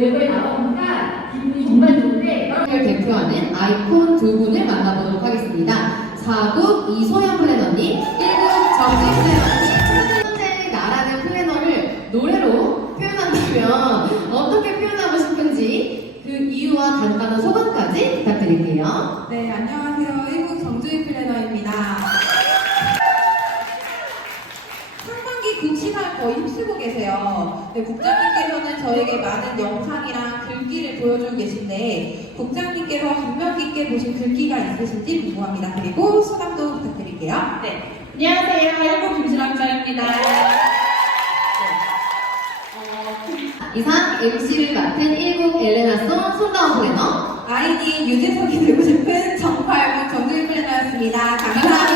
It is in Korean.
외부에 나가보니까 기분이 정말 좋은데 을 대표하는 아이콘 두 분을 만나보도록 하겠습니다. 4국 이소영 플래너님, 1국 정진 플래너님. 현재 나라는 플래너를 노래로 표현한다면 어떻게 표현하고 싶은지 그 이유와 간단한 소감까지 부탁드릴게요. 네, 안녕하세요. 1국 정주희 플래너입니다. 상반기 국시간 거의 힘쓰고 계세요. 네, 국장님 저에게 많은 영상이랑 글귀를 보여주고 계신데, 국장님께서 감명 깊게 보신 글귀가 있으신지 궁금합니다. 그리고 소감도 부탁드릴게요. 네. 안녕하세요. 한국 김신학자입니다. 이상 MC를 맡은 1국 엘레나송 손다운 플래너. 아이디 유재석이 되고 싶은 정팔국 정주희 플래너였습니다. 감사합니다.